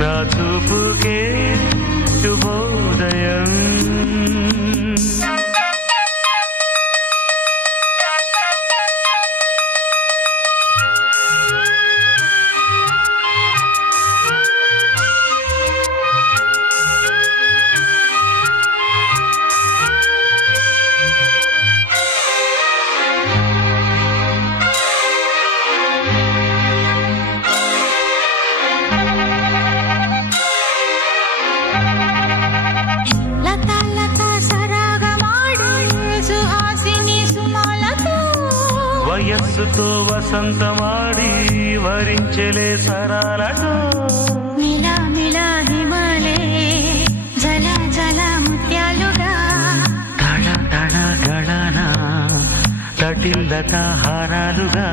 నా చూపుకే శుభోదయం. వయస్సుతో వసంతమాడి వరించెలే సరాలతో మిలా మిలా హిమాలే జల జల ముత్యాలుగా తళ తళ గళన తటిల్లత హారాలుగా